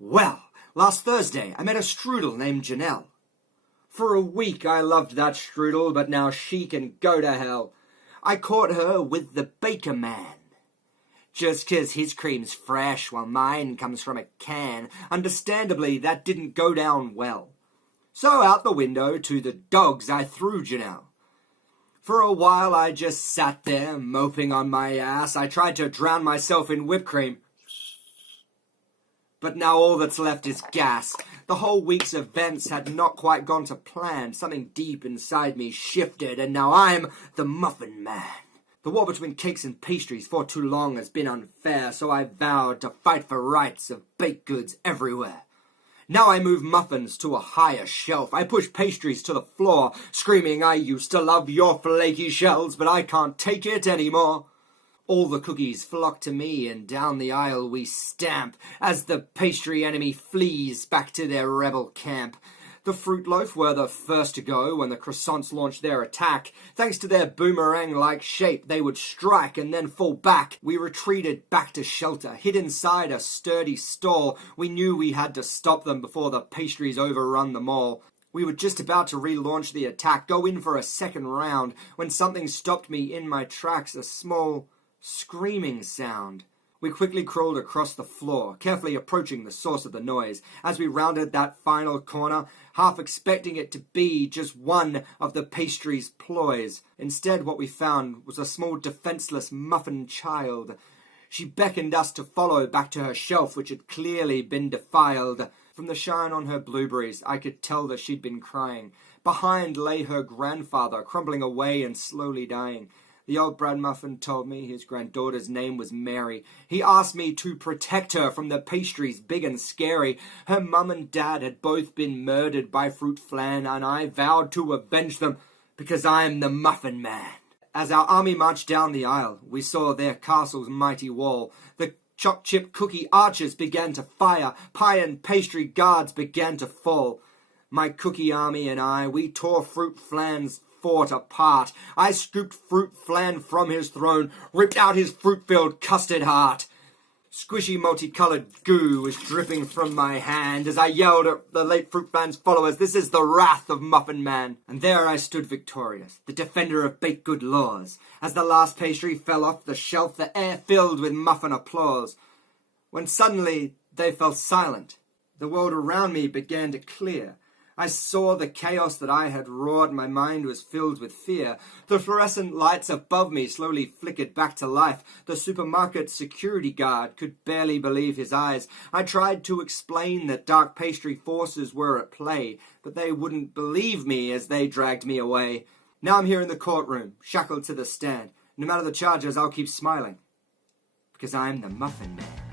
Well, last Thursday I met a strudel named Janelle. For a week I loved that strudel, but now she can go to hell. I caught her with the Baker Man. Just 'cause his cream's fresh while mine comes from a can, understandably that didn't go down well. So out the window to the dogs I threw Janelle. For a while I just sat there, moping on my ass. I tried to drown myself in whipped cream. But now all that's left is gas. The whole week's events had not quite gone to plan. Something deep inside me shifted, and now I'm the Muffin Man. The war between cakes and pastries for too long has been unfair, so I vowed to fight for rights of baked goods everywhere. Now I move muffins to a higher shelf. I push pastries to the floor, screaming, I used to love your flaky shells, but I can't take it anymore. All the cookies flock to me, and down the aisle we stamp as the pastry enemy flees back to their rebel camp. The fruit loaf were the first to go when the croissants launched their attack. Thanks to their boomerang-like shape, they would strike and then fall back. We retreated back to shelter, hid inside a sturdy stall. We knew we had to stop them before the pastries overrun the mall. We were just about to relaunch the attack, go in for a second round, when something stopped me in my tracks, a small screaming sound. We quickly crawled across the floor, carefully approaching the source of the noise. As we rounded that final corner, half expecting it to be just one of the pastry's ploys. Instead, what we found was a small defenseless muffin child. She beckoned us to follow back to her shelf, which had clearly been defiled. From the shine on her blueberries, I could tell that she'd been crying. Behind lay her grandfather, crumbling away and slowly dying. The old bread muffin told me his granddaughter's name was Mary. He asked me to protect her from the pastries big and scary. Her mum and dad had both been murdered by fruit flan, and I vowed to avenge them because I'm the Muffin Man. As our army marched down the aisle, we saw their castle's mighty wall. The choc chip cookie archers began to fire. Pie and pastry guards began to fall. My cookie army and I, we tore fruit flan's fort apart. I scooped fruit flan from his throne, ripped out his fruit-filled custard heart. Squishy multicolored goo was dripping from my hand as I yelled at the late fruit flan's followers, "This is the wrath of Muffin Man." And there I stood victorious, the defender of baked good laws. As the last pastry fell off the shelf, the air filled with muffin applause. When suddenly they fell silent, the world around me began to clear. I saw the chaos that I had wrought. My mind was filled with fear. The fluorescent lights above me slowly flickered back to life. The supermarket security guard could barely believe his eyes. I tried to explain that dark pastry forces were at play, but they wouldn't believe me as they dragged me away. Now I'm here in the courtroom, shackled to the stand. No matter the charges, I'll keep smiling, because I'm the Muffin Man.